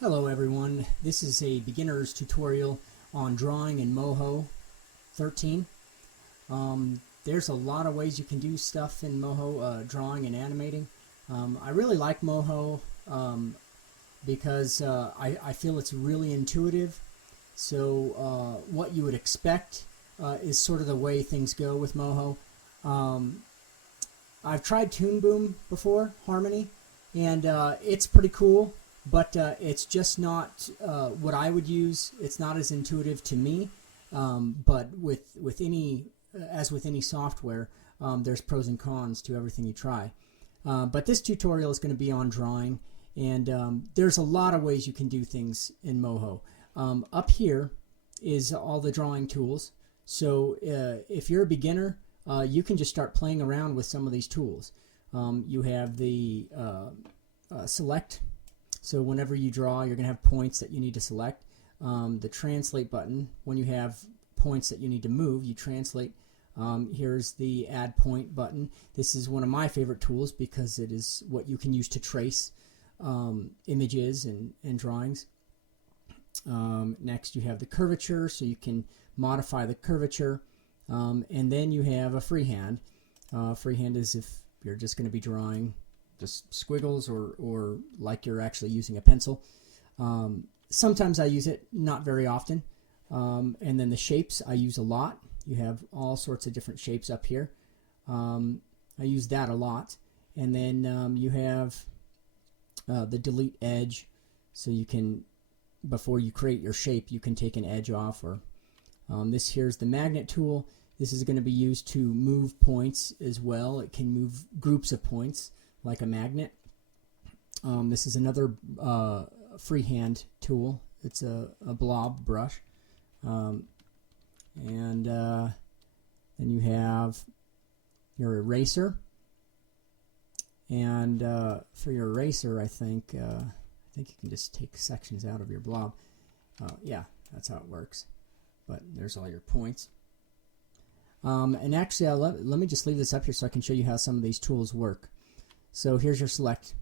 Hello everyone, this is a beginner's tutorial on drawing in Moho 13. There's a lot of ways you can do stuff in Moho, drawing and animating. I really like Moho because I feel it's really intuitive. So what you would expect is sort of the way things go with Moho. I've tried Toon Boom before, Harmony, and it's pretty cool. But it's just not what I would use. It's not as intuitive to me. But with any software, there's pros and cons to everything you try. But this tutorial is going to be on drawing, and there's a lot of ways you can do things in Moho. Up here is all the drawing tools. So if you're a beginner, you can just start playing around with some of these tools. You have the select. So whenever you draw, you're going to have points that you need to select. The translate button, when you have points that you need to move, you translate. Here's the add point button. This is one of my favorite tools because it is what you can use to trace images and drawings. Next you have the curvature, so you can modify the curvature. And then you have a freehand. Freehand is if you're just going to be drawing just squiggles or like you're actually using a pencil. Sometimes I use it, not very often. And then the shapes I use a lot. You have all sorts of different shapes up here. I use that a lot. And then you have the delete edge, so you can, before you create your shape, you can take an edge off. Or this here's the magnet tool. This is going to be used to move points as well. It can move groups of points like a magnet. This is another freehand tool. It's a blob brush. And then you have your eraser. And for your eraser, I think you can just take sections out of your blob. Yeah, that's how it works. But there's all your points. And actually, let me just leave this up here so I can show you how some of these tools work. So here's your select.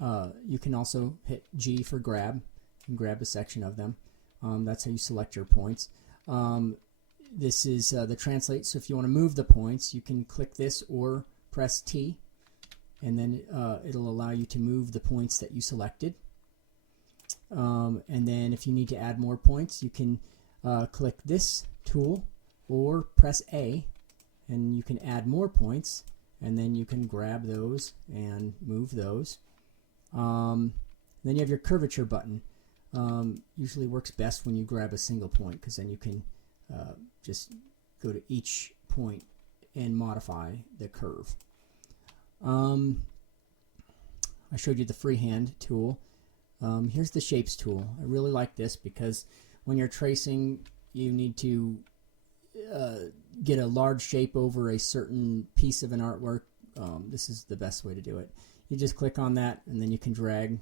You can also hit G for grab and grab a section of them. That's how you select your points. This is the translate. So if you want to move the points, you can click this or press T, and then it'll allow you to move the points that you selected. And then if you need to add more points, you can click this tool or press A, and you can add more points. And then you can grab those and move those. Then you have your curvature button. Usually works best when you grab a single point, because then you can just go to each point and modify the curve. I showed you the freehand tool. Here's the shapes tool. I really like this because when you're tracing, you need to get a large shape over a certain piece of an artwork. This is the best way to do it. You just click on that, and then you can drag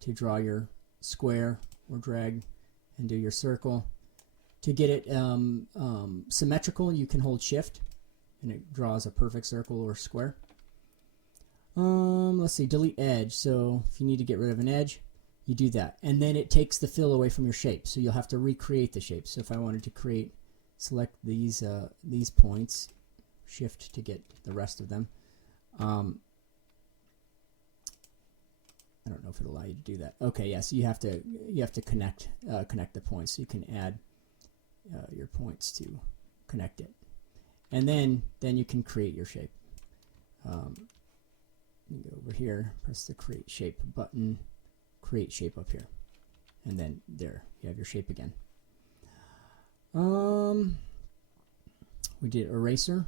to draw your square, or drag and do your circle. To get it symmetrical, you can hold shift and it draws a perfect circle or square. Let's see, delete edge. So if you need to get rid of an edge, you do that, and then it takes the fill away from your shape, so you'll have to recreate the shape. So if I wanted to select these points, shift to get the rest of them. I don't know if it'll allow you to do that. Okay, yeah. So you have to connect the points. So you can add your points to connect it, and then you can create your shape. You go over here, press the create shape button, create shape up here, and then there you have your shape again. We did eraser,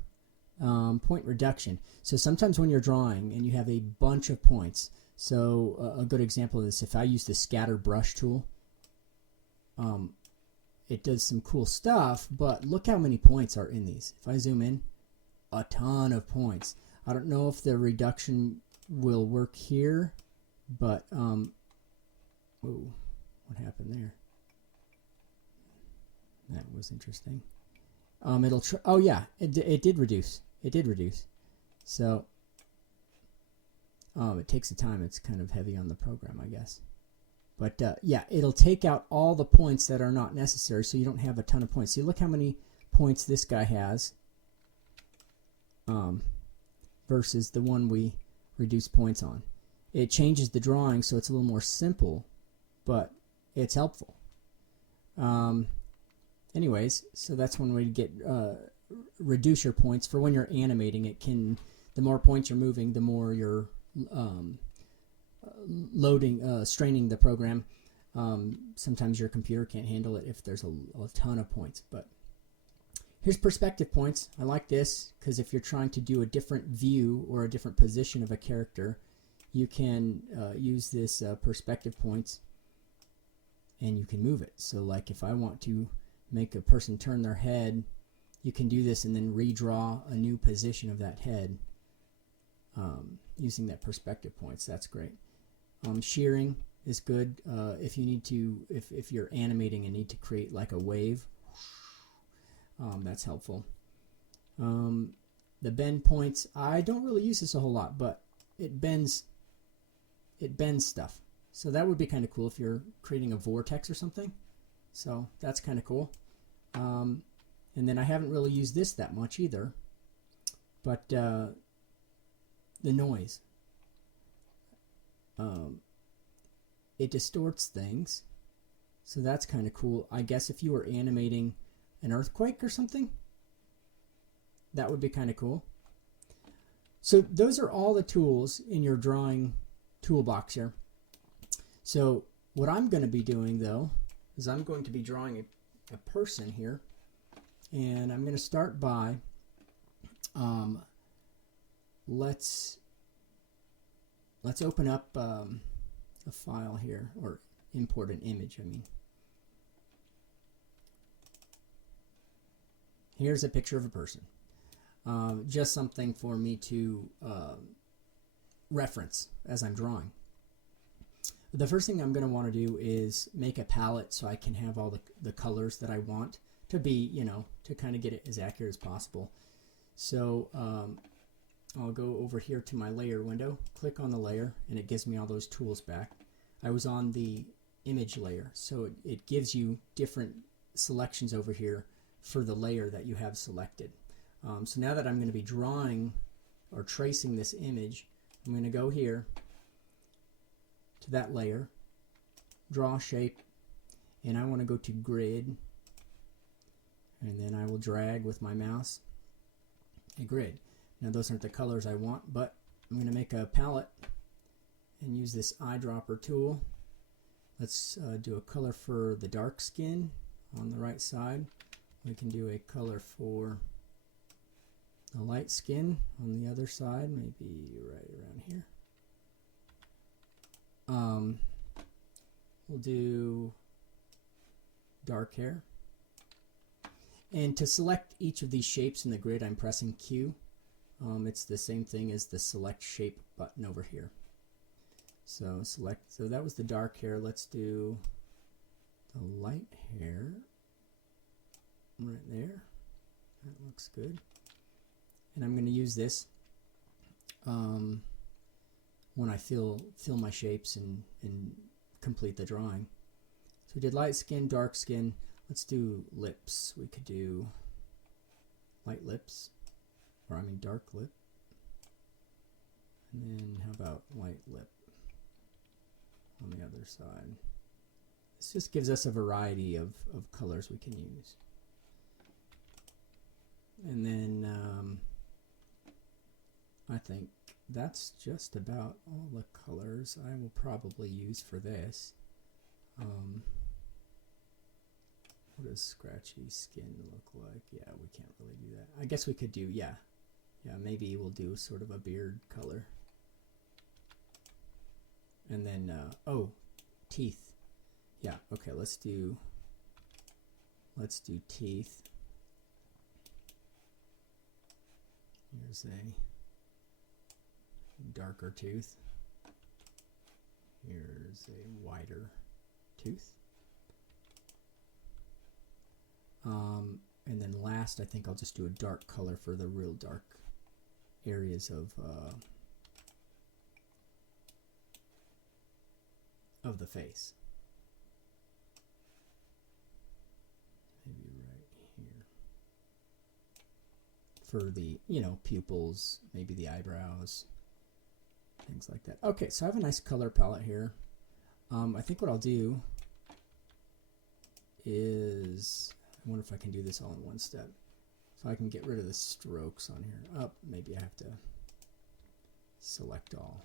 point reduction. So sometimes when you're drawing and you have a bunch of points, so a good example of this, if I use the scatter brush tool, it does some cool stuff, but look how many points are in these. If I zoom in, a ton of points. I don't know if the reduction will work here, but whoa, what happened there? That was interesting. Oh yeah, it did reduce. It did reduce. So it takes the time. It's kind of heavy on the program, I guess. But yeah, it'll take out all the points that are not necessary, so you don't have a ton of points. See, look how many points this guy has versus the one we reduce points on. It changes the drawing so it's a little more simple, but it's helpful. Anyways, so that's one way to get reduce your points for when you're animating. It can, the more points you're moving, the more you're straining the program. Sometimes your computer can't handle it if there's a ton of points. But here's perspective points. I like this because if you're trying to do a different view or a different position of a character, you can use this perspective points and you can move it. So like if I want to make a person turn their head, you can do this and then redraw a new position of that head using that perspective points. That's great. Shearing is good if you need to, if you're animating and need to create like a wave. That's helpful. The bend points, I don't really use this a whole lot, but it bends stuff. So that would be kind of cool if you're creating a vortex or something. So that's kind of cool. And then I haven't really used this that much either, but the noise. It distorts things, so that's kind of cool. I guess if you were animating an earthquake or something, that would be kind of cool. So those are all the tools in your drawing toolbox here. So what I'm going to be doing though is I'm going to be drawing a person here, and I'm going to start by let's open up a file here, or import an image, I mean. Here's a picture of a person. Just something for me to reference as I'm drawing. The first thing I'm going to want to do is make a palette so I can have all the colors that I want to be, you know, to kind of get it as accurate as possible. So I'll go over here to my layer window, click on the layer, and it gives me all those tools back. I was on the image layer, so it gives you different selections over here for the layer that you have selected. So now that I'm going to be drawing or tracing this image, I'm going to go here to that layer, draw shape, and I want to go to grid, and then I will drag with my mouse a grid. Now those aren't the colors I want, but I'm going to make a palette and use this eyedropper tool. Let's do a color for the dark skin on the right side. We can do a color for the light skin on the other side, maybe right around here. We'll do dark hair. And to select each of these shapes in the grid, I'm pressing Q. It's the same thing as the select shape button over here. So select, so that was the dark hair. Let's do the light hair right there. That looks good. And I'm going to use this when I fill my shapes and complete the drawing. So we did light skin, dark skin. Let's do lips. We could do light lips, or I mean dark lip. And then how about light lip on the other side? This just gives us a variety of colors we can use. And then I think that's just about all the colors I will probably use for this. What does scratchy skin look like? Yeah, we can't really do that. I guess we could do, yeah, maybe we'll do sort of a beard color. And then, oh, teeth. Yeah, okay, let's do teeth. Here's a darker tooth. Here's a wider tooth. And then last, I think I'll just do a dark color for the real dark areas of the face. for the, you know, pupils, maybe the eyebrows, things like that. Okay, so I have a nice color palette here. I think what I'll do is, I wonder if I can do this all in one step. So I can get rid of the strokes on here. Oh, maybe I have to select all.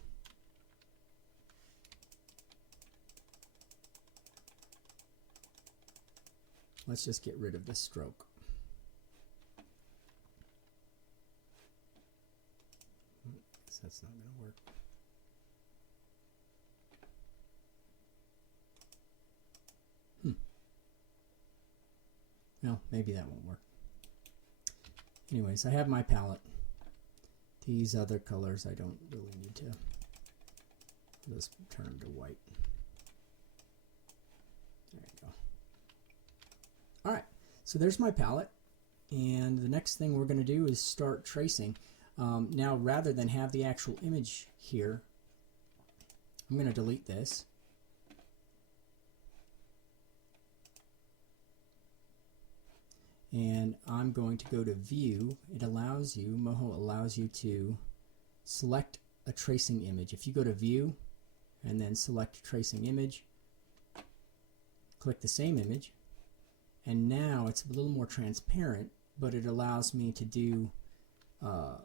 Let's just get rid of the stroke. Guess that's not going to work. No, maybe that won't work. Anyways, I have my palette. These other colors I don't really need to. I'll just turn them to white. There you go. Alright, so there's my palette. And the next thing we're going to do is start tracing. Now, rather than have the actual image here, I'm going to delete this. And I'm going to go to View. It allows you, Moho allows you to select a tracing image. If you go to View and then select Tracing Image, click the same image, and now it's a little more transparent, but it allows me to do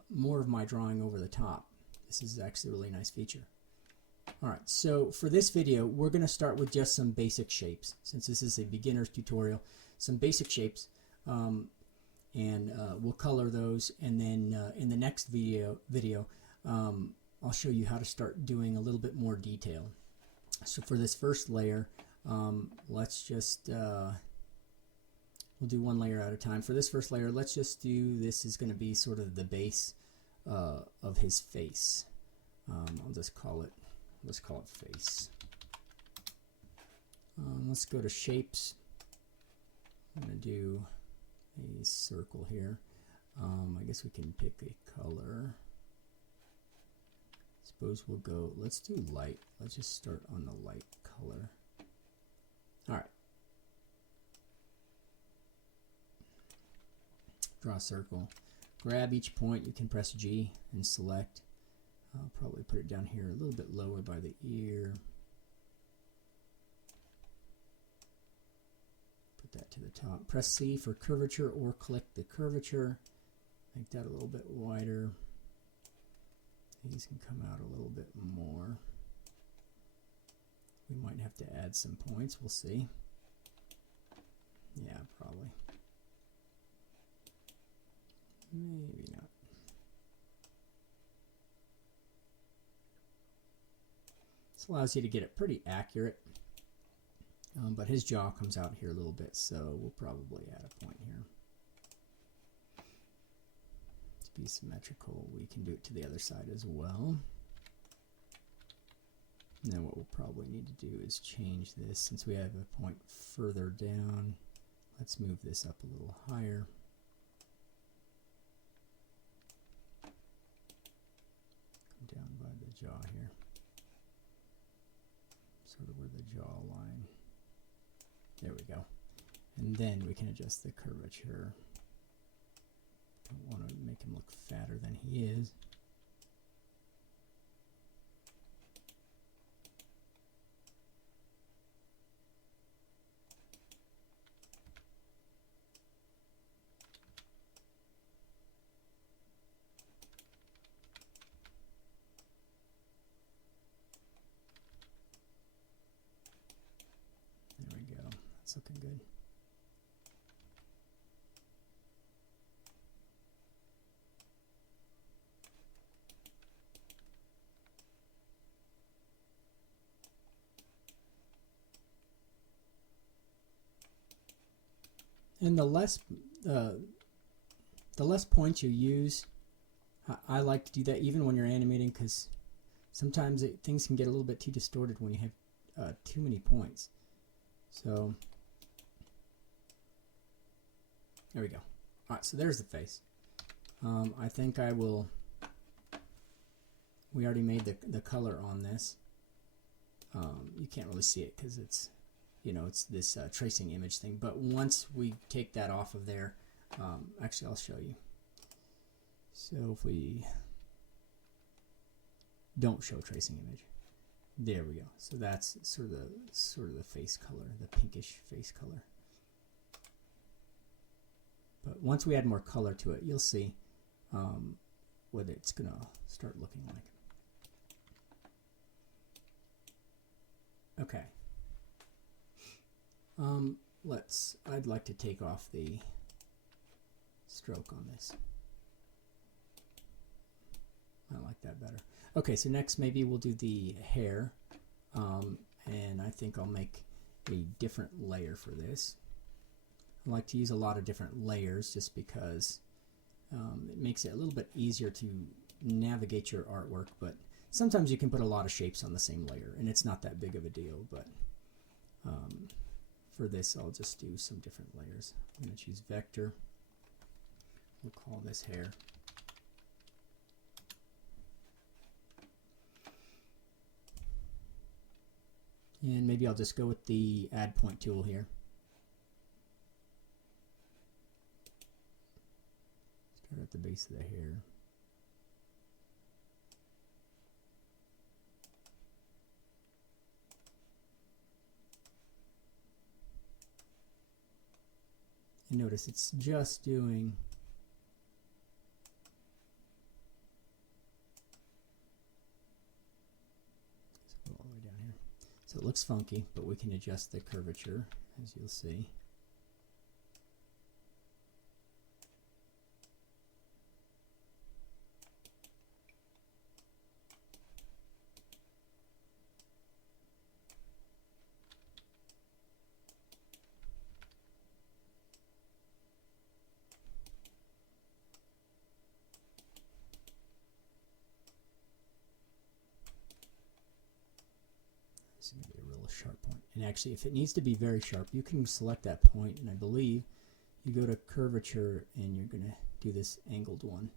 more of my drawing over the top. This is actually a really nice feature. Alright, so for this video, we're going to start with just some basic shapes. Since this is a beginner's tutorial, some basic shapes. We'll color those, and then in the next video I'll show you how to start doing a little bit more detail. So for this first layer, let's just we'll do one layer at a time. For this first layer, let's just do, this is going to be sort of the base of his face. I'll just call it, let's call it face. Let's go to shapes. I'm going to do a circle here. I guess we can pick a color. Suppose we'll go, let's do light. Let's just start on the light color. Alright. Draw a circle. Grab each point. You can press G and select. I'll probably put it down here a little bit lower by the ear. That to the top. Press C for curvature, or click the curvature. Make that a little bit wider. These can come out a little bit more. We might have to add some points. We'll see. Yeah, probably. Maybe not. This allows you to get it pretty accurate. But his jaw comes out here a little bit, so we'll probably add a point here. To be symmetrical, we can do it to the other side as well. Now what we'll probably need to do is change this. Since we have a point further down, let's move this up a little higher. Come down by the jaw here. Sort of where the jaw line. There we go. And then we can adjust the curvature. Don't want to make him look fatter than he is. There we go. That's looking good. And the less points you use, I like to do that even when you're animating, because sometimes things can get a little bit too distorted when you have too many points. So there we go. All right, so there's the face. I think I will. We already made the color on this. You can't really see it because it's, you know, it's this tracing image thing. But once we take that off of there, actually I'll show you. So if we don't show tracing image, there we go. So that's sort of the face color, the pinkish face color. But once we add more color to it, you'll see what it's going to start looking like. Okay. I'd like to take off the stroke on this. I like that better. Okay, so next maybe we'll do the hair, and I think I'll make a different layer for this. I like to use a lot of different layers just because it makes it a little bit easier to navigate your artwork, but sometimes you can put a lot of shapes on the same layer and it's not that big of a deal, but for this I'll just do some different layers. I'm going to choose vector. We'll call this hair. And maybe I'll just go with the add point tool here. Start at the base of the hair. And notice it's just doing all the way down here. So it looks funky, but we can adjust the curvature, as you'll see. This is going to be a real sharp point. And actually, if it needs to be very sharp, you can select that point, and I believe you go to curvature and you're going to do this angled one.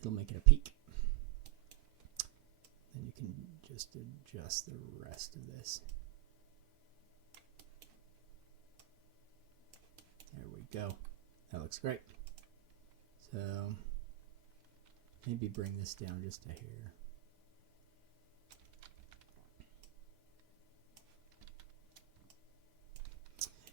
It'll make it a peak. Then you can just adjust the rest of this. There we go. That looks great. So maybe bring this down just a hair.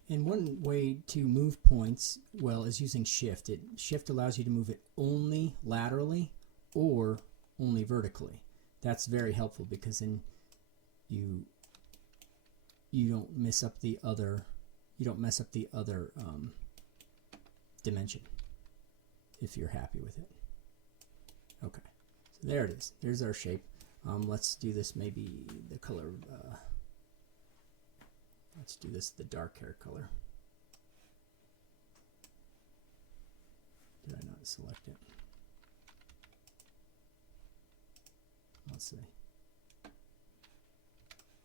And one way to move points, well, is using shift. Shift allows you to move it only laterally or only vertically. That's very helpful because then you don't mess up the other dimension if you're happy with it. Okay, so there it is. There's our shape. Let's do this maybe the color. Let's do this the dark hair color. Did I not select it? Let's see.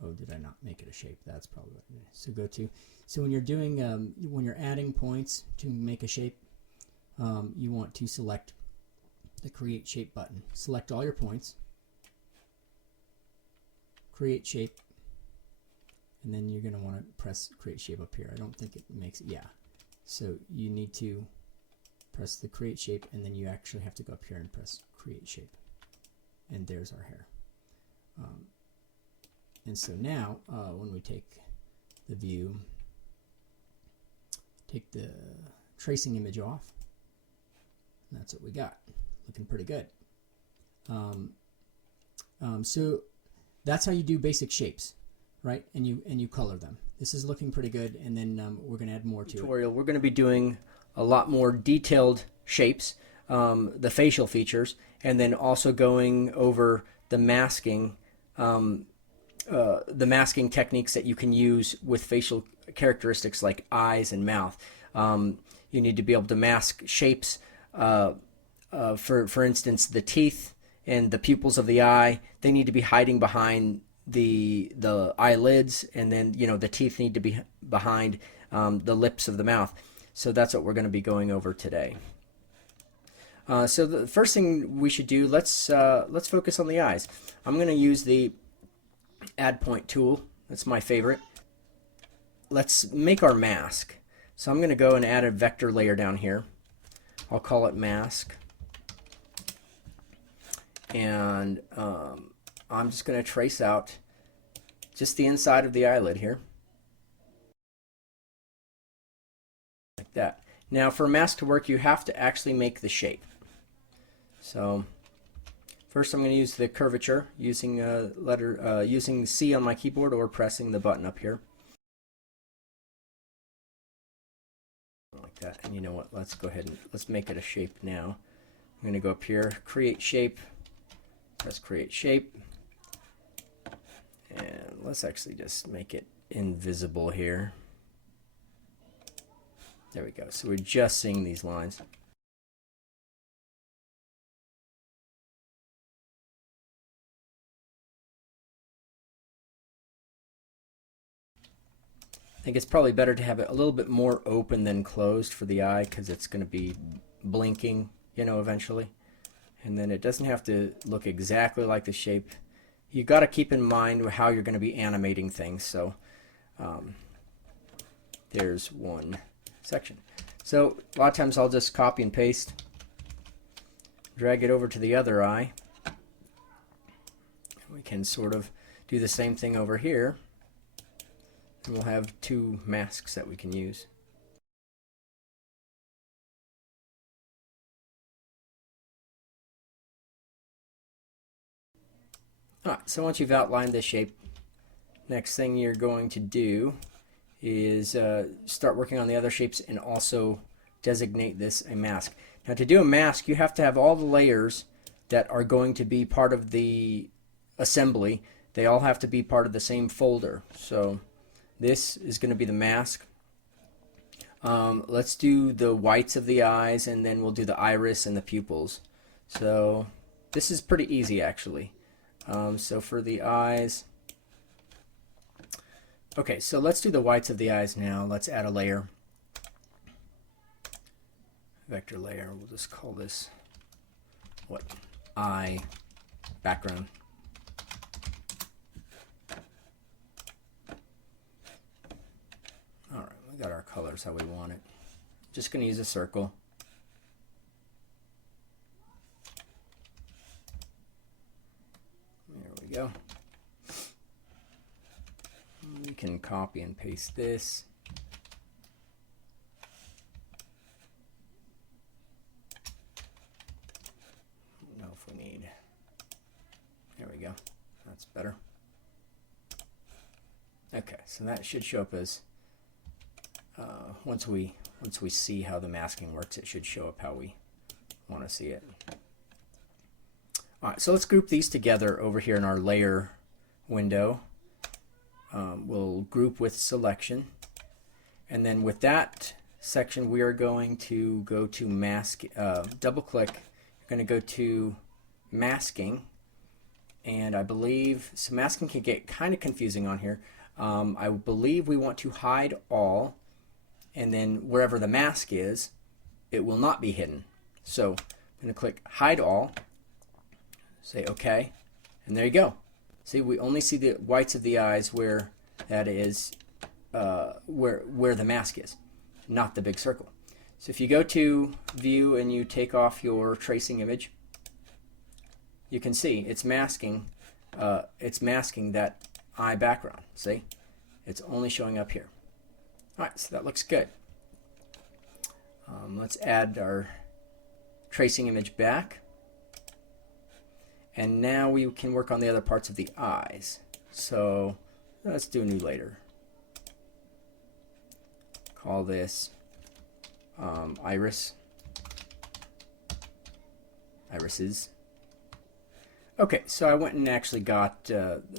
Oh, did I not make it a shape? That's probably what it is. So go to. So when you're doing, when you're adding points to make a shape, you want to select the Create Shape button. Select all your points. Create Shape. And then you're going to want to press Create Shape up here. I don't think it makes it. Yeah. So you need to press the Create Shape, and then you actually have to go up here and press Create Shape. And there's our hair. And so now, when we take the view, take the tracing image off, and that's what we got. Looking pretty good. So that's how you do basic shapes. Right, and you color them. This is looking pretty good, and then we're going to add more to it. We're going to be doing a lot more detailed shapes, the facial features, and then also going over the masking techniques that you can use with facial characteristics like eyes and mouth. You need to be able to mask shapes. For instance, the teeth and the pupils of the eye, they need to be hiding behind the eyelids, and then the teeth need to be behind the lips of the mouth. So that's what we're going to be going over today. So the first thing we should do, let's focus on the eyes. I'm going to use the Add Point tool. That's my favorite. Let's make our mask. So I'm going to go and add a vector layer down here. I'll call it mask. and I'm just going to trace out just the inside of the eyelid here, like that. Now for a mask to work, you have to actually make the shape. So first I'm going to use the curvature using using C on my keyboard or pressing the button up here. Like that. And you know what, let's go ahead and let's make it a shape now. I'm going to go up here, create shape, press create shape, and let's actually just make it invisible here. There we go. So we're just seeing these lines. I think it's probably better to have it a little bit more open than closed for the eye, because it's going to be blinking, you know, eventually. And then it doesn't have to look exactly like the shape. You got to keep in mind how you're going to be animating things. So there's one section. So a lot of times I'll just copy and paste, drag it over to the other eye. We can sort of do the same thing over here. And we'll have two masks that we can use. Alright, so once you've outlined the shape, next thing you're going to do is start working on the other shapes and also designate this a mask. Now to do a mask, you have to have all the layers that are going to be part of the assembly. They all have to be part of the same folder. So this is going to be the mask. Let's do the whites of the eyes, and then we'll do the iris and the pupils. So this is pretty easy actually. So for the eyes, okay, so let's do the whites of the eyes now. Let's add a layer, vector layer. We'll just call this what? Eye background. All right, we got our colors how we want it. Just going to use a circle. There we go. We can copy and paste this. I don't know if we need. There we go. That's better. Okay, so that should show up as once we see how the masking works, it should show up how we want to see it. All right, so let's group these together over here in our layer window. We'll group with selection, and then with that section we are going to go to mask, double click, you're going to go to masking, and I believe, so masking can get kind of confusing on here. I believe we want to hide all, and then wherever the mask is, it will not be hidden. So I'm going to click hide all, say OK, and there you go. See, we only see the whites of the eyes where that is, where the mask is, not the big circle. So if you go to view and you take off your tracing image, you can see it's masking that eye background. See, it's only showing up here. All right, so that looks good. Let's add our tracing image back. And now we can work on the other parts of the eyes. So let's do a new layer. Call this iris. Irises. Okay, so I went and actually got,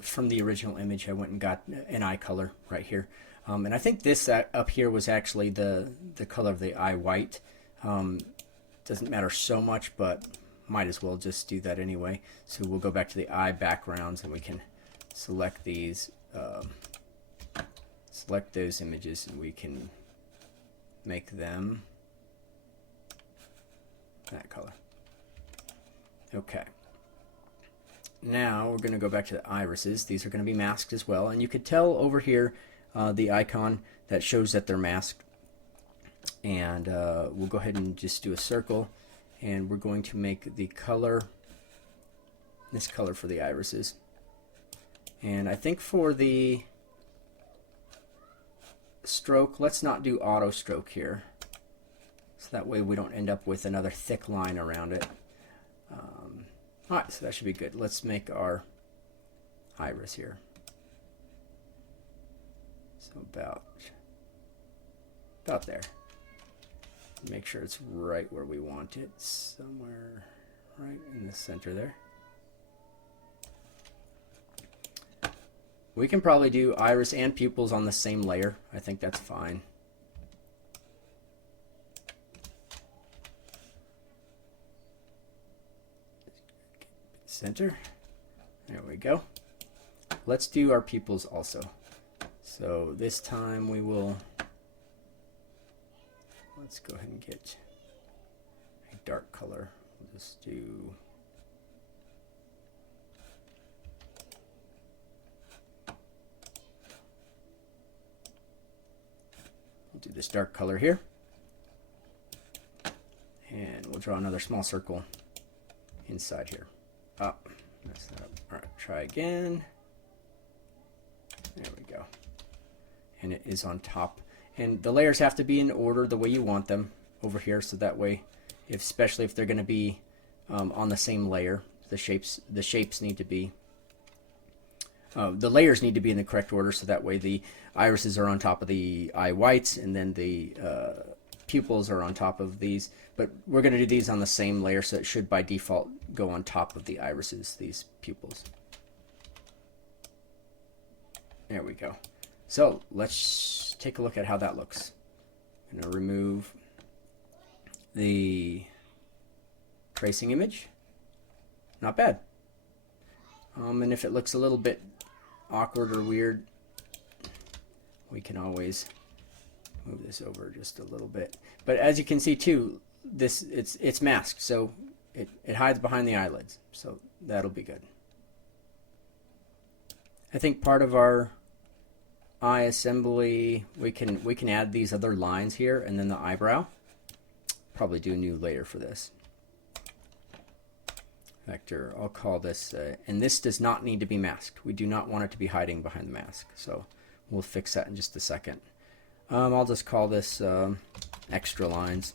from the original image, I went and got an eye color right here. And I think this up here was actually the color of the eye white. Doesn't matter so much, but might as well just do that anyway. So we'll go back to the eye backgrounds and we can select these, select those images, and we can make them that color. Okay. Now we're going to go back to the irises. These are going to be masked as well, and you could tell over here the icon that shows that they're masked. And we'll go ahead and just do a circle, and we're going to make the color this color for the irises. And I think for the stroke, let's not do auto stroke here. So that way we don't end up with another thick line around it. Alright, so that should be good. Let's make our iris here. So about there. Make sure it's right where we want it, somewhere right in the center there. We can probably do iris and pupils on the same layer. I think that's fine. Center. There we go. Let's do our pupils also. So this time we will, let's go ahead and get a dark color. We'll just do this dark color here. And we'll draw another small circle inside here. Oh, mess that up. All right, try again. There we go. And it is on top. And the layers have to be in order the way you want them over here, so that way, especially if they're going to be on the same layer, the shapes need to be, the layers need to be in the correct order, so that way the irises are on top of the eye whites, and then the pupils are on top of these. But we're going to do these on the same layer, so it should by default go on top of the irises, these pupils. There we go. So let's take a look at how that looks. I'm going to remove the tracing image. Not bad. And if it looks a little bit awkward or weird, we can always move this over just a little bit. But as you can see too, it's masked, so it hides behind the eyelids. So that'll be good. I think part of our eye assembly, we can add these other lines here, and then the eyebrow. Probably do a new layer for this. Vector, I'll call this, and this does not need to be masked. We do not want it to be hiding behind the mask, so we'll fix that in just a second. I'll just call this extra lines.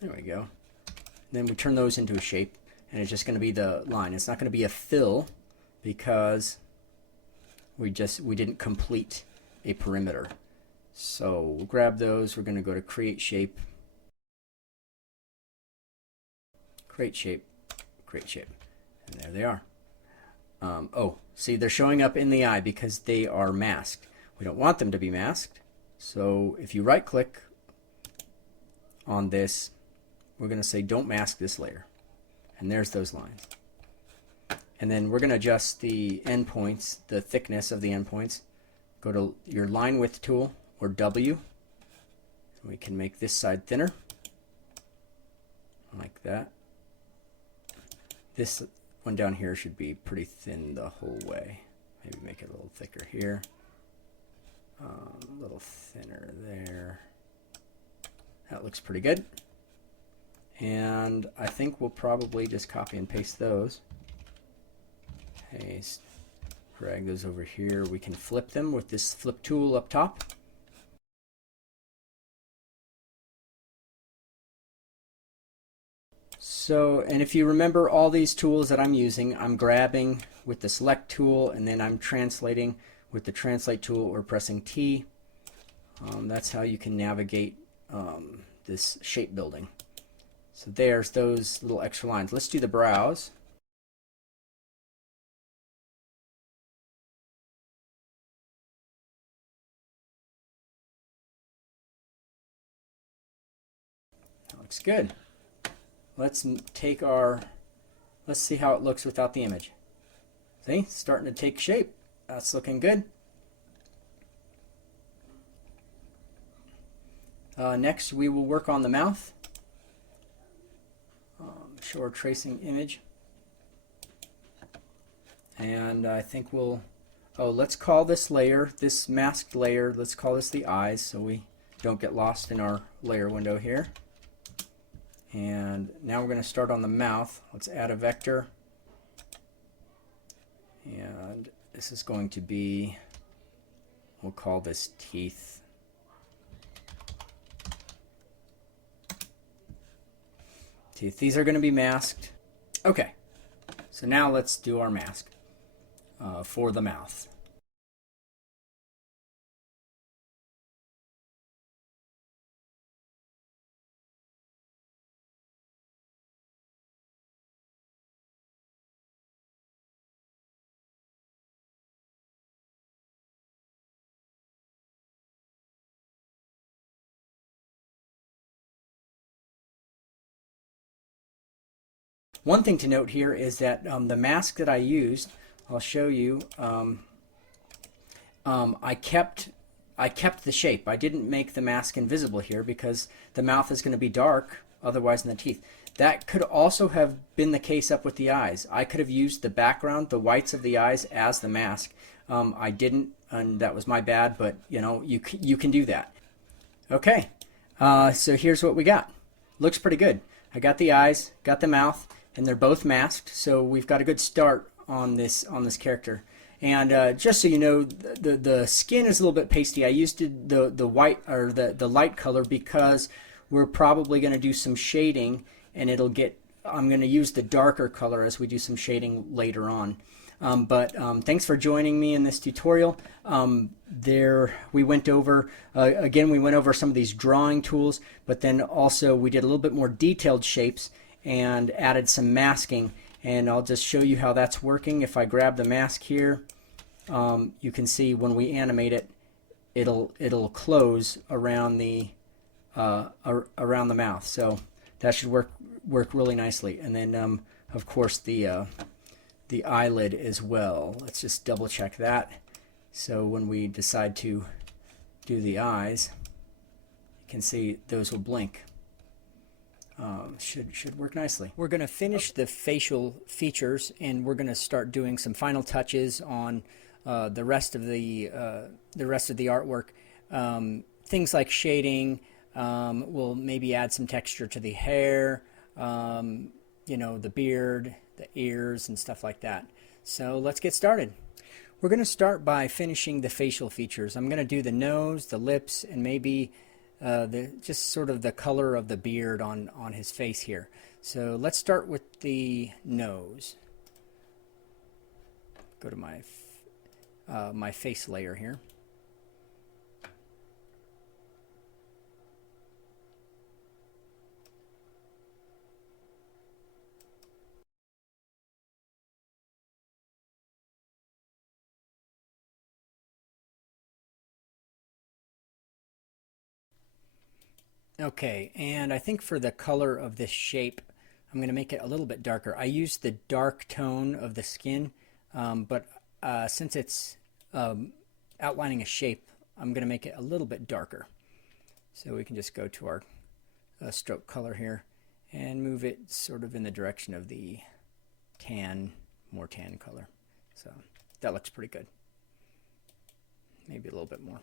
There we go. Then we turn those into a shape, and it's just going to be the line. It's not going to be a fill because we didn't complete a perimeter. So we'll grab those. We're going to go to create shape, create shape, create shape, and there they are. Oh, see, they're showing up in the eye because they are masked. We don't want them to be masked. So if you right click on this, we're going to say don't mask this layer. And there's those lines. And then we're going to adjust the endpoints, the thickness of the endpoints. Go to your line width tool, or W. We can make this side thinner, like that. This one down here should be pretty thin the whole way. Maybe make it a little thicker here. A little thinner there. That looks pretty good. And I think we'll probably just copy and paste those. Paste. Drag those over here. We can flip them with this flip tool up top. So, and if you remember all these tools that I'm using, I'm grabbing with the select tool, and then I'm translating with the translate tool or pressing T. That's how you can navigate this shape building. So there's those little extra lines. Let's do the brows. That looks good. Let's see how it looks without the image. See, it's starting to take shape. That's looking good. Next, we will work on the mouth. Show our tracing image. And I think let's call this layer, this masked layer, let's call this the eyes so we don't get lost in our layer window here. And now we're going to start on the mouth. Let's add a vector. And this is going to be, we'll call this teeth. Teeth. These are going to be masked. Okay, so now let's do our mask for the mouth. One thing to note here is that the mask that I used, I'll show you, I kept the shape. I didn't make the mask invisible here because the mouth is going to be dark otherwise than the teeth. That could also have been the case up with the eyes. I could have used the background, the whites of the eyes, as the mask. I didn't, and that was my bad, but you know, you can do that. Okay, so here's what we got. Looks pretty good. I got the eyes, got the mouth, and they're both masked, so we've got a good start on this character. And just so you know, the skin is a little bit pasty. I used the white or the light color because we're probably going to do some shading, and I'm going to use the darker color as we do some shading later on. Thanks for joining me in this tutorial. We went over some of these drawing tools, but then also we did a little bit more detailed shapes and added some masking, and I'll just show you how that's working. If I grab the mask here, you can see when we animate it, it'll close around the mouth. So that should work really nicely. And then of course the eyelid as well. Let's just double check that. So when we decide to do the eyes, you can see those will blink. Should work nicely. We're going to finish the facial features, and we're going to start doing some final touches on the rest of the artwork. Things like shading. We'll maybe add some texture to the hair. You know, the beard, the ears, and stuff like that. So let's get started. We're going to start by finishing the facial features. I'm going to do the nose, the lips, and maybe just sort of the color of the beard on his face here. So let's start with the nose. Go to my face layer here. Okay, and I think for the color of this shape, I'm going to make it a little bit darker. I used the dark tone of the skin, but since it's outlining a shape, I'm going to make it a little bit darker. So we can just go to our stroke color here and move it sort of in the direction of the more tan color. So that looks pretty good. Maybe a little bit more.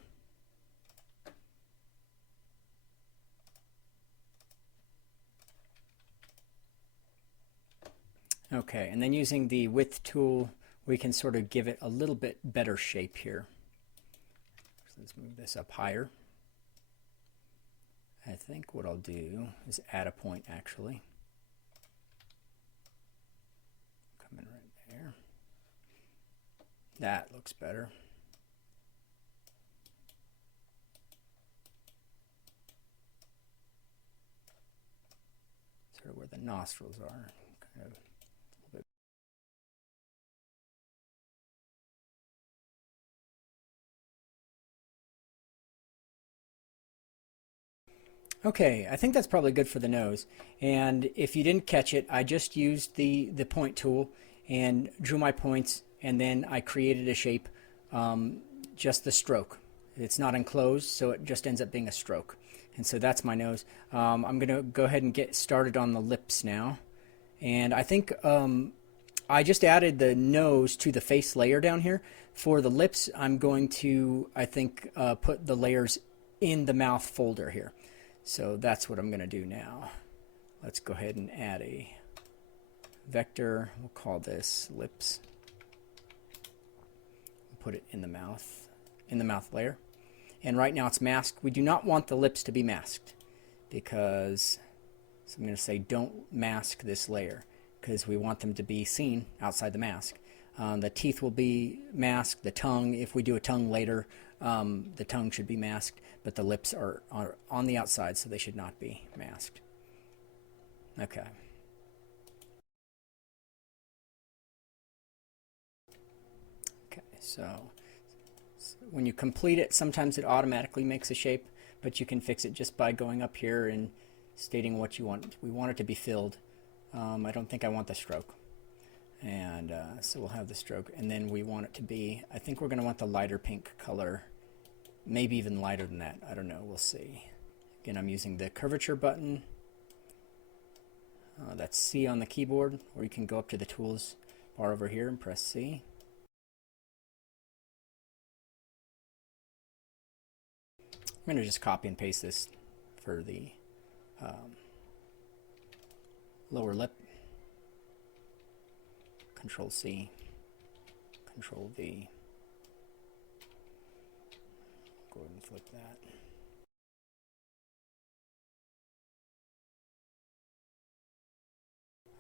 Okay, and then using the width tool, we can sort of give it a little bit better shape here. So let's move this up higher. I think what I'll do is add a point actually. Come in right there. That looks better. Sort of where the nostrils are. Kind of. Okay, I think that's probably good for the nose. And if you didn't catch it, I just used the point tool and drew my points, and then I created a shape, just the stroke. It's not enclosed, so it just ends up being a stroke. And so that's my nose. I'm going to go ahead and get started on the lips now. And I think I just added the nose to the face layer down here. For the lips, I'm going to, I think, put the layers in the mouth folder here. So that's what I'm going to do now. let's go ahead and add a vector. We'll call this lips. We'll put it in the mouth layer. And right now it's masked. We do not want the lips to be masked because, so I'm going to say don't mask this layer because we want them to be seen outside the mask. The teeth will be masked. The tongue, if we do a tongue later, the tongue should be masked, but the lips are on the outside, so they should not be masked. Okay. Okay, so when you complete it, sometimes it automatically makes a shape, but you can fix it just by going up here and stating what you want. We want it to be filled. I don't think I want the stroke. And so we'll have the stroke, and then we want it to be, I think we're going to want the lighter pink color, maybe even lighter than that. I don't know, we'll see. Again, I'm using the curvature button. That's C on the keyboard, or you can go up to the tools bar over here and press C. I'm going to just copy and paste this for the lower lip. Control C, Control V. Go ahead and flip that.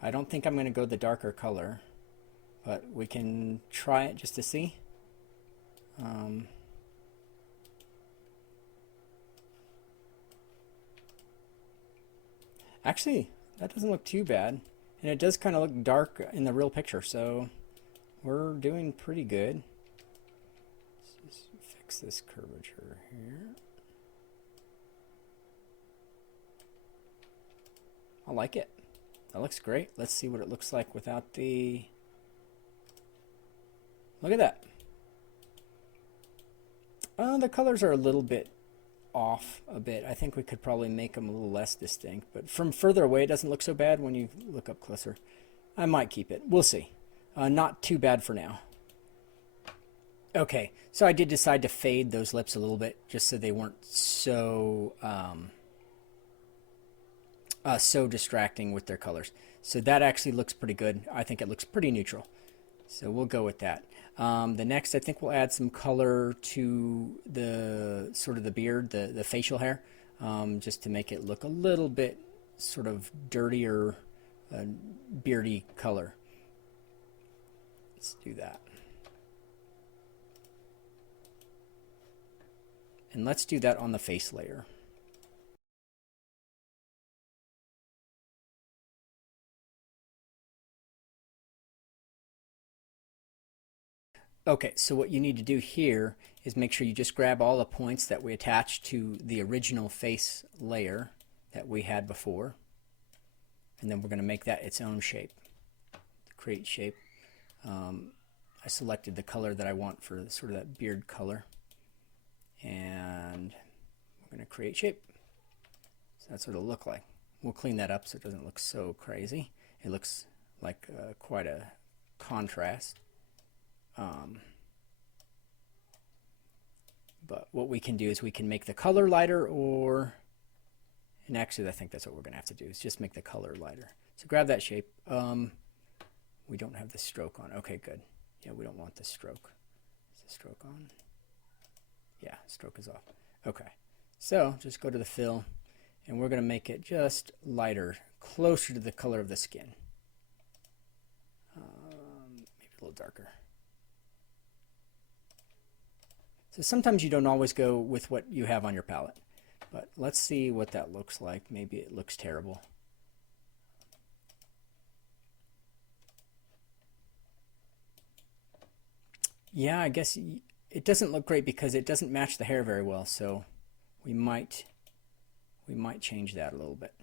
I don't think I'm going to go the darker color, but we can try it just to see. Actually, that doesn't look too bad. And it does kind of look dark in the real picture, so we're doing pretty good. Let's just fix this curvature here. I like it. That looks great. Let's see what it looks like without the... Look at that. The colors are a little bit off a bit. I think we could probably make them a little less distinct, but from further away it doesn't look so bad. When you look up closer, I might keep it. We'll see. Not too bad for now. Okay, so I did decide to fade those lips a little bit just so they weren't so so distracting with their colors. So that actually looks pretty good. I think it looks pretty neutral, so we'll go with that. The next, I think we'll add some color to the sort of the beard, the facial hair, just to make it look a little bit sort of dirtier, beardy color. Let's do that. And let's do that on the face layer. Okay, so what you need to do here is make sure you just grab all the points that we attached to the original face layer that we had before, and then we're going to make that its own shape. Create shape. I selected the color that I want for sort of that beard color, and we're going to create shape. So that's what it'll look like. We'll clean that up so it doesn't look so crazy. It looks like quite a contrast. But what we can do is we can make the color lighter, and actually I think that's what we're going to have to do, is just make the color lighter. So grab that shape. We don't have the stroke on. Okay, good. Yeah, we don't want the stroke. Is the stroke on? Yeah, stroke is off. Okay, so just go to the fill, and we're going to make it just lighter, closer to the color of the skin. Maybe a little darker. So sometimes you don't always go with what you have on your palette, but let's see what that looks like. Maybe it looks terrible. Yeah, I guess it doesn't look great because it doesn't match the hair very well, so we might change that a little bit.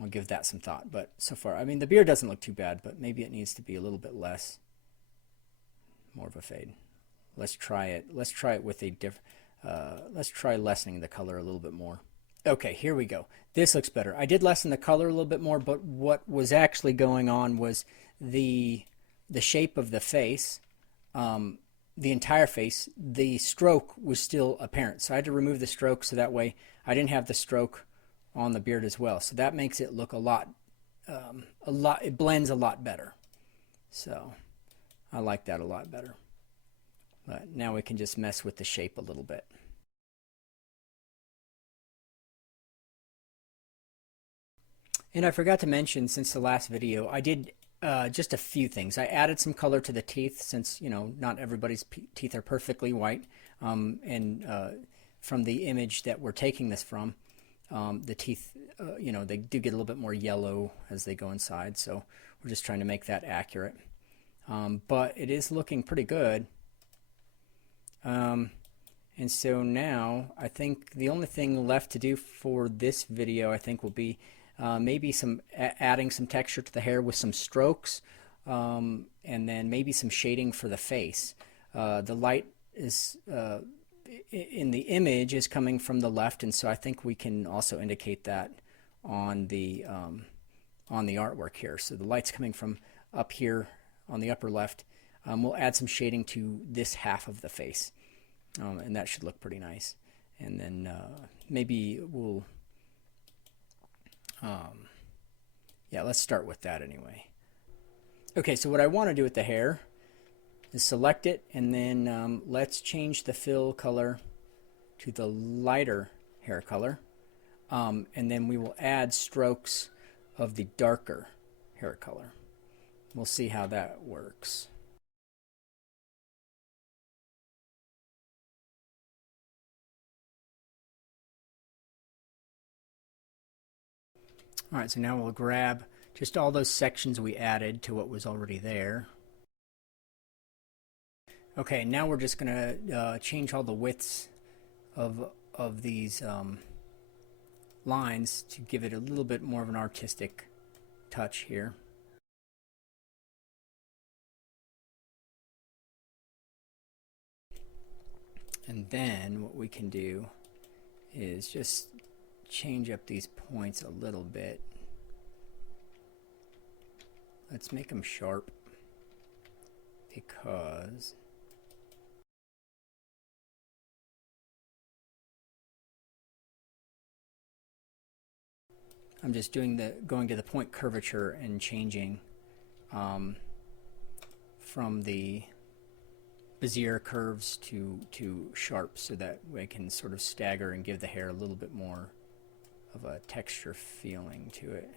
I'll give that some thought, but so far, I mean, the beard doesn't look too bad, but maybe it needs to be a little bit less, more of a fade. Let's try it. Let's try it with a let's try lessening the color a little bit more. Okay, here we go. This looks better. I did lessen the color a little bit more, but what was actually going on was the shape of the face, the entire face, the stroke was still apparent. So I had to remove the stroke so that way I didn't have the stroke on the beard as well. So that makes it look a lot, it blends a lot better. So I like that a lot better. But now we can just mess with the shape a little bit. And I forgot to mention, since the last video, I did just a few things. I added some color to the teeth, since, you know, not everybody's teeth are perfectly white. And from the image that we're taking this from, the teeth, you know, they do get a little bit more yellow as they go inside. So we're just trying to make that accurate. But it is looking pretty good. And so now I think the only thing left to do for this video, I think, will be maybe adding some texture to the hair with some strokes, and then maybe some shading for the face. The light is in the image is coming from the left, and so I think we can also indicate that on the artwork here. So the light's coming from up here on the upper left. We'll add some shading to this half of the face, and that should look pretty nice. And then maybe we'll yeah, let's start with that anyway. Okay, so what I want to do with the hair is select it, and then let's change the fill color to the lighter hair color, and then we will add strokes of the darker hair color. We'll see how that works. All right, so now we'll grab just all those sections we added to what was already there. Okay, now we're just going to change all the widths of these lines to give it a little bit more of an artistic touch here. And then what we can do is just change up these points a little bit. Let's make them sharp, because I'm just going to the point curvature and changing from the Bezier curves to sharp, so that we can sort of stagger and give the hair a little bit more of a texture feeling to it.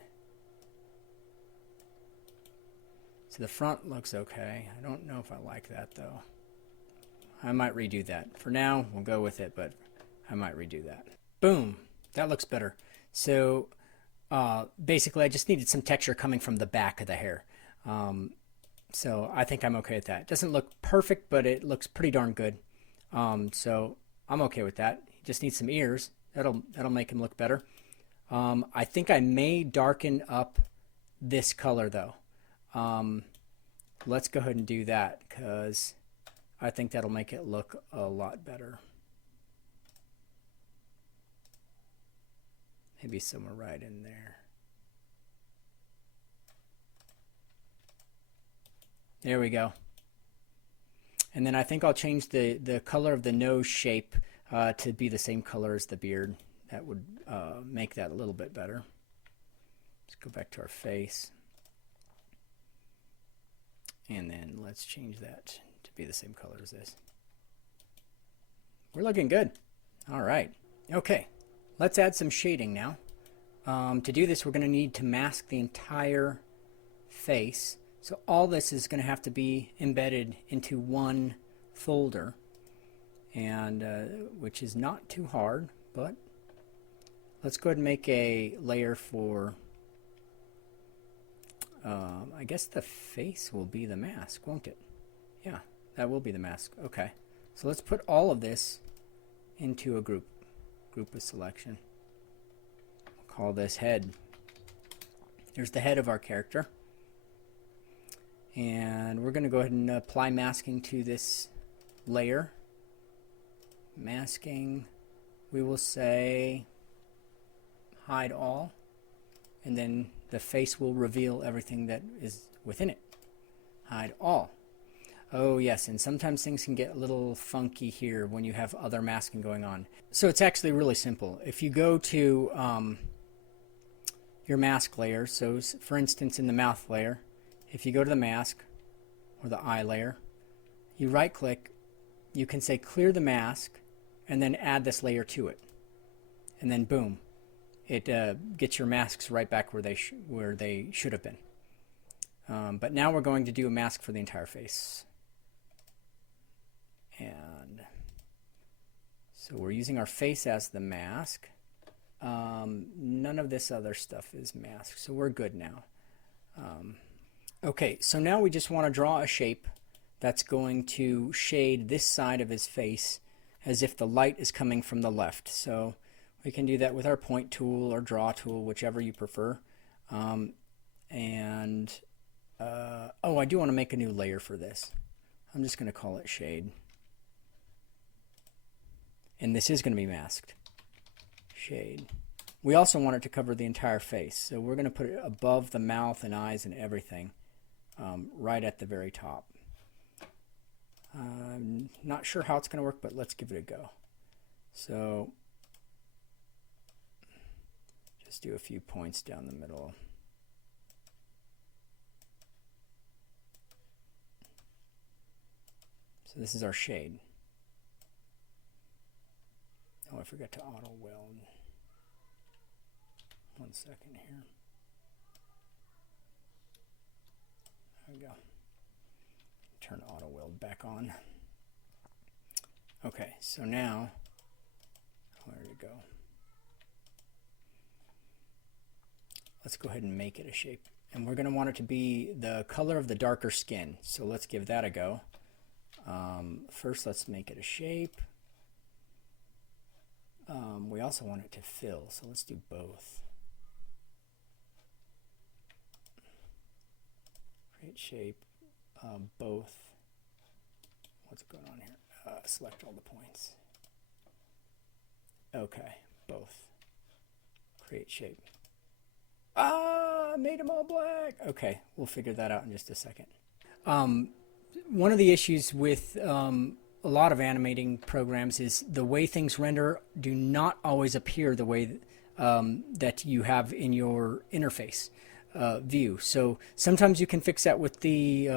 So the front looks okay. I don't know if I like that though. I might redo that. For now, we'll go with it, but I might redo that. Boom! That looks better. So basically I just needed some texture coming from the back of the hair. So I think I'm okay with that. It doesn't look perfect, but it looks pretty darn good. So I'm okay with that. He just needs some ears. That'll make him look better. I think I may darken up this color though. Let's go ahead and do that, because I think that'll make it look a lot better. Maybe somewhere right in there. There we go. And then I think I'll change the color of the nose shape to be the same color as the beard. That would make that a little bit better. Let's go back to our face. And then let's change that to be the same color as this. We're looking good. All right. Okay. Let's add some shading now. To do this, we're going to need to mask the entire face. So all this is going to have to be embedded into one folder, and which is not too hard, but let's go ahead and make a layer for, I guess the face will be the mask, won't it? Yeah, that will be the mask. Okay, so let's put all of this into a group of selection. We'll call this head. There's the head of our character. And we're going to go ahead and apply masking to this layer. Masking, we will say hide all, and then the face will reveal everything that is within it. Hide all. Oh yes, and sometimes things can get a little funky here when you have other masking going on. So it's actually really simple. If you go to your mask layer. So for instance, in the mouth layer, if you go to the mask or the eye layer, you right click, you can say clear the mask and then add this layer to it. And then boom, it gets your masks right back where they should have been. But now we're going to do a mask for the entire face. And so we're using our face as the mask. None of this other stuff is masked, so we're good now. Okay, so now we just want to draw a shape that's going to shade this side of his face as if the light is coming from the left. So we can do that with our point tool or draw tool, whichever you prefer. Oh, I do want to make a new layer for this. I'm just going to call it shade. And this is going to be masked. Shade. We also want it to cover the entire face, so we're going to put it above the mouth and eyes and everything, right at the very top. I'm not sure how it's going to work, but let's give it a go. So just do a few points down the middle. So this is our shade. Oh, I forgot to auto weld. 1 second here. There we go. Turn auto weld back on. Okay, so now, where to go? Let's go ahead and make it a shape. And we're going to want it to be the color of the darker skin. So let's give that a go. First, let's make it a shape. We also want it to fill, so let's do both. Create shape, both. What's going on here? Select all the points. Okay, both. Create shape. Made them all black. Okay, we'll figure that out in just a second. One of the issues with a lot of animating programs is the way things render do not always appear the way that you have in your interface view. So sometimes you can fix that with the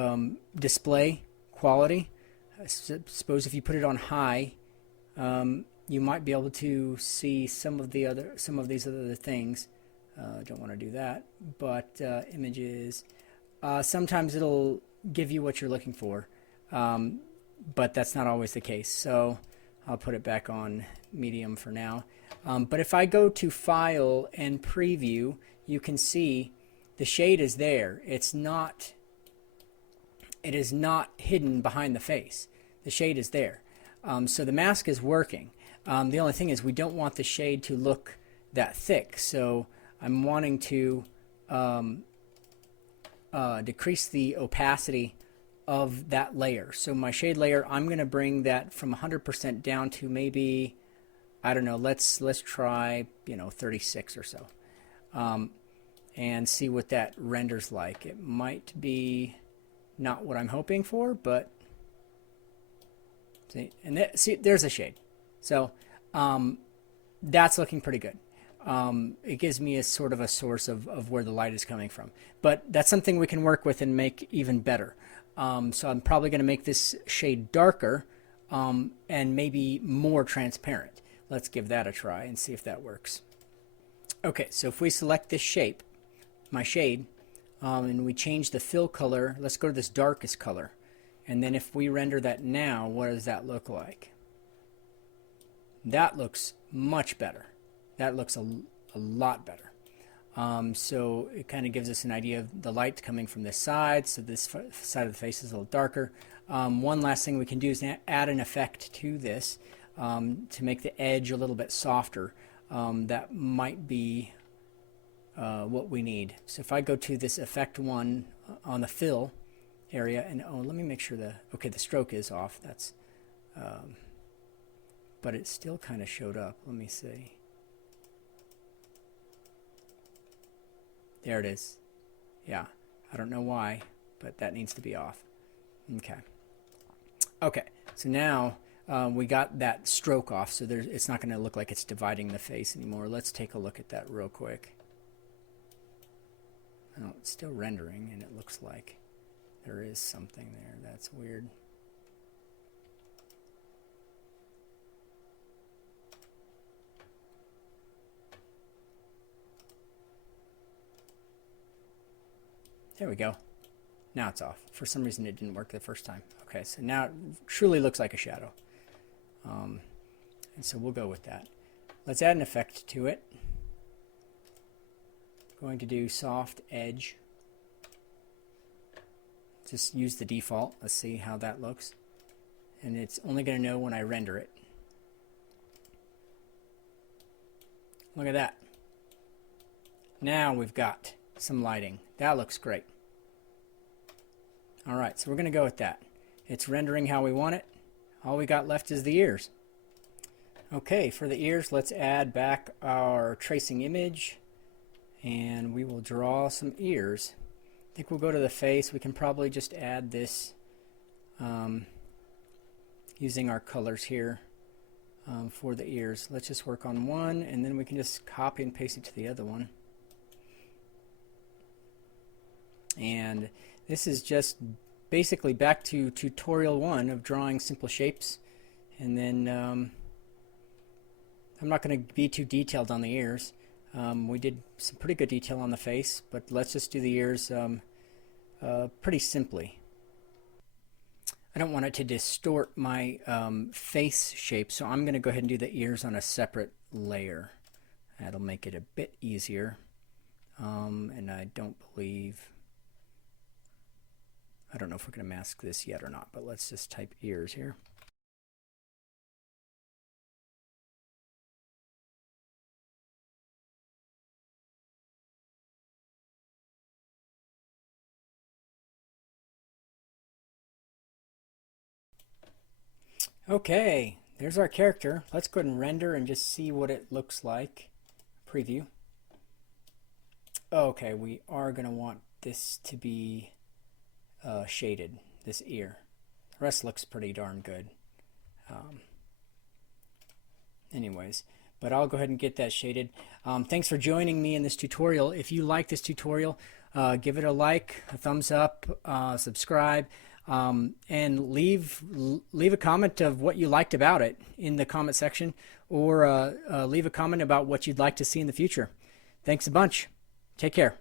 display quality. I suppose if you put it on high, you might be able to see some of these other things. Don't want to do that, but images. Sometimes it'll give you what you're looking for. But that's not always the case, so I'll put it back on medium for now. But if I go to File and Preview, you can see the shade is there. It is not hidden behind the face. The shade is there. So the mask is working. The only thing is we don't want the shade to look that thick, so I'm wanting to decrease the opacity of that layer. So my shade layer, I'm going to bring that from 100% down to maybe, I don't know, let's try, 36 or so, and see what that renders like. It might be not what I'm hoping for, but see, there's a shade. So that's looking pretty good. It gives me a sort of a source of where the light is coming from, but that's something we can work with and make even better. So I'm probably going to make this shade darker and maybe more transparent. Let's give that a try and see if that works. Okay, so if we select this shape, my shade, and we change the fill color, let's go to this darkest color. And then if we render that now, what does that look like? That looks much better. That looks a lot better. So it kind of gives us an idea of the light coming from this side, so this side of the face is a little darker. One last thing we can do is add an effect to this to make the edge a little bit softer. That might be what we need. So if I go to this effect one on the fill area, and let me make sure the stroke is off. That's but it still kind of showed up. Let me see. There it is. Yeah, I don't know why, but that needs to be off. Okay, so now we got that stroke off, so it's not going to look like it's dividing the face anymore. Let's take a look at that real quick. Oh, it's still rendering, and it looks like there is something there. That's weird. There we go. Now it's off. For some reason it didn't work the first time. Okay, so now it truly looks like a shadow. And so we'll go with that. Let's add an effect to it. Going to do soft edge. Just use the default. Let's see how that looks. And it's only going to know when I render it. Look at that. Now we've got some lighting. That looks great. Alright, so we're going to go with that. It's rendering how we want it. All we got left is the ears. Okay, for the ears, let's add back our tracing image, and we will draw some ears. I think we'll go to the face. We can probably just add this using our colors here for the ears. Let's just work on one, and then we can just copy and paste it to the other one. And this is just basically back to tutorial 1 of drawing simple shapes. And then I'm not going to be too detailed on the ears. We did some pretty good detail on the face, but let's just do the ears pretty simply. I don't want it to distort my face shape, so I'm going to go ahead and do the ears on a separate layer. That'll make it a bit easier. And I don't know if we're going to mask this yet or not, but let's just type ears here. Okay, there's our character. Let's go ahead and render and just see what it looks like. Preview. Okay, we are going to want this to be shaded, this ear. The rest looks pretty darn good. Anyways, but I'll go ahead and get that shaded. Thanks for joining me in this tutorial. If you like this tutorial, give it a like, a thumbs up, subscribe, and leave a comment of what you liked about it in the comment section, or leave a comment about what you'd like to see in the future. Thanks a bunch. Take care.